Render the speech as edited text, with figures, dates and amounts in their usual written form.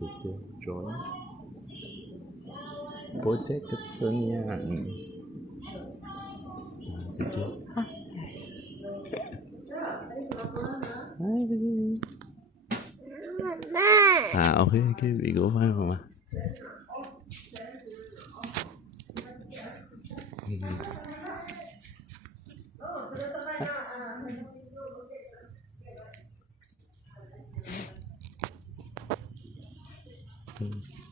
姐rồi bố chết cất sơn nha chị ok cái bị gỗ phải không mà